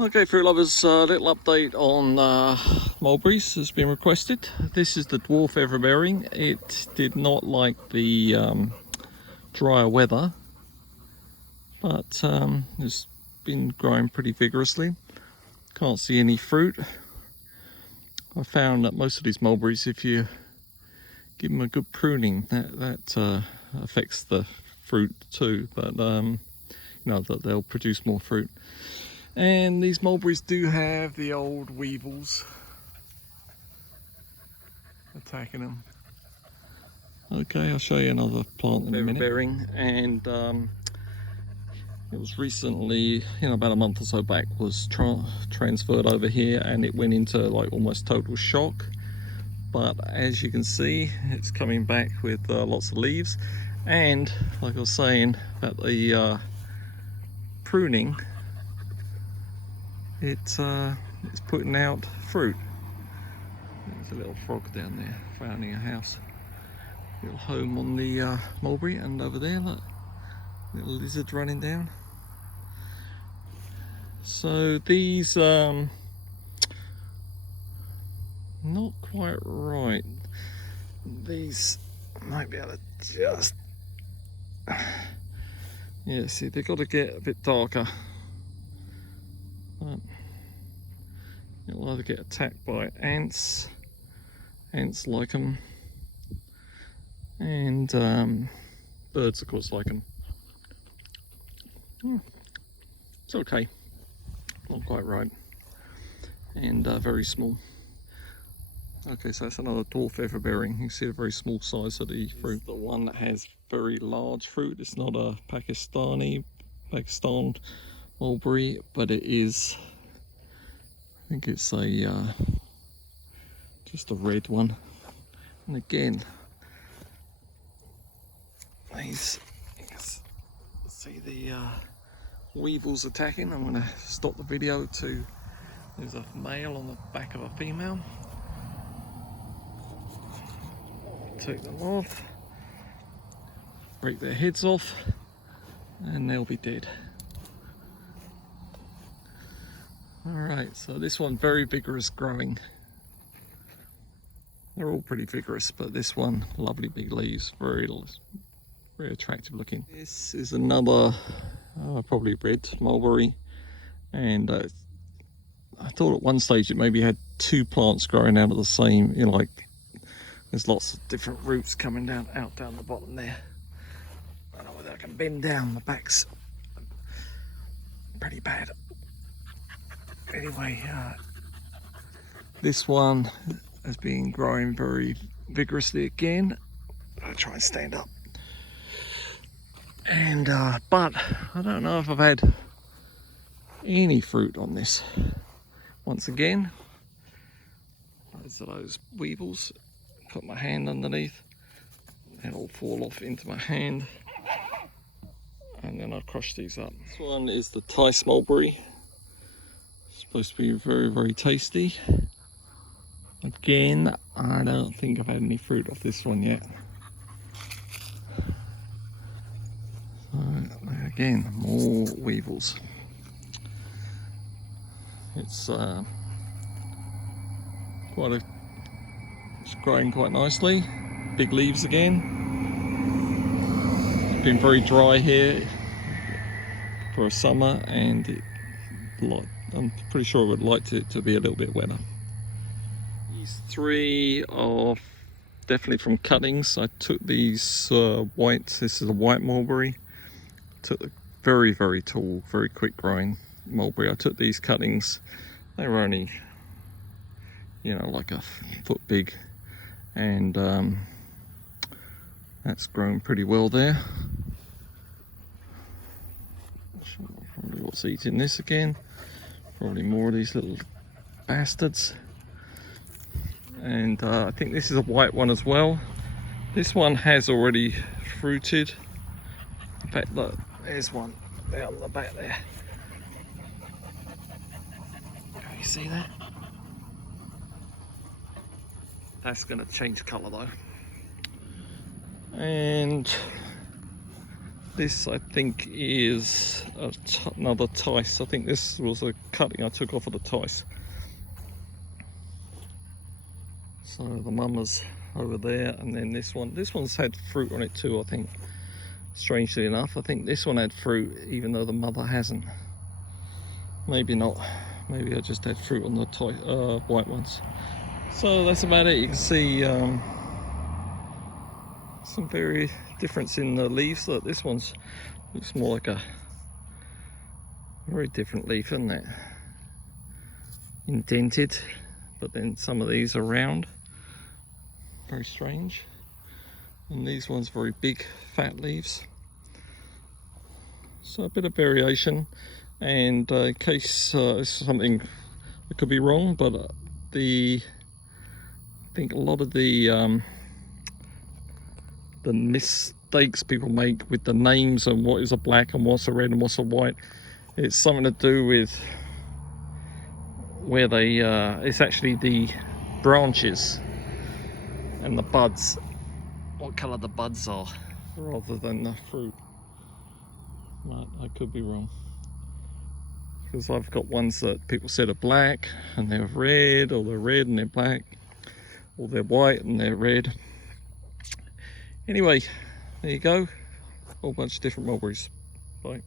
Okay, fruit lovers, little update on mulberries has been requested. This is the dwarf everbearing. It did not like the drier weather, but it's been growing pretty vigorously. Can't see any fruit. I found that most of these mulberries, if you give them a good pruning, that affects the fruit too, but you know, that they'll produce more fruit. And these mulberries do have the old weevils attacking them. Okay, I'll show you another plant in a minute. Bearing, and it was recently, about a month or so back, was transferred over here, and it went into like almost total shock. But as you can see, it's coming back with lots of leaves, and like I was saying about the pruning, it's putting out fruit. There's a little frog down there founding a house, little home on the mulberry, and over there, look, little lizard running down. So these not quite right. These might be able to just, yeah, see, they've got to get a bit darker. But you'll either get attacked by ants like them, and birds of course like them. It's okay, not quite right, and very small. Okay, so that's another dwarf everbearing. You can see the very small size of the fruit. The one that has very large fruit. It's not a Pakistan mulberry, but it is, I think it's a just a red one. And again, these, you can see the weevils attacking. I'm going to stop the video to, there's a male on the back of a female. Take them off, break their heads off, and they'll be dead. Alright, so this one, very vigorous growing. They're all pretty vigorous, but this one, lovely big leaves, very attractive looking. This is another probably red mulberry, and I thought at one stage it maybe had two plants growing out of the same, like there's lots of different roots coming out down the bottom there. I don't know whether I can bend down, the back's pretty bad. Anyway, this one has been growing very vigorously again. I'll try and stand up. And but I don't know if I've had any fruit on this. Once again, those weevils. Put my hand underneath, it'll fall off into my hand, and then I'll crush these up. This one is the Tice mulberry. It's supposed to be very, very tasty. Again, I don't think I've had any fruit off this one yet. So, again, more weevils. It's it's growing quite nicely. Big leaves again. It's been very dry here for a summer, and I'm pretty sure I would like it to be a little bit wetter. These three are definitely from cuttings. I took these whites. This is a white mulberry. Took a very, very tall, very quick growing mulberry. I took these cuttings. They were only, like a foot big. And that's grown pretty well there. Probably what's eating this again. Probably more of these little bastards. And I think this is a white one as well. This one has already fruited. In fact, look, there's one there on the back there. Can you see that? That's going to change colour though. And This I think is another Tice. I think this was a cutting I took off of the Tice. So the mama's over there, and then this one's had fruit on it too, I think. Strangely enough, I think this one had fruit even though the mother hasn't. Maybe not. Maybe I just had fruit on the white ones. So that's about it. You can see some very difference in the leaves. Look, this one's looks more like a very different leaf, isn't it? Indented, but then some of these are round. Very strange. And these ones very big, fat leaves. So a bit of variation, and in case it's something that could be wrong, but I think a lot of the mistakes people make with the names and what is a black and what's a red and what's a white, it's something to do with where they it's actually the branches and the buds, what colour the buds are, rather than the fruit. But I could be wrong, because I've got ones that people said are black and they're red, or they're red and they're black, or they're white and they're red. Anyway, there you go, a whole bunch of different mulberries. Bye.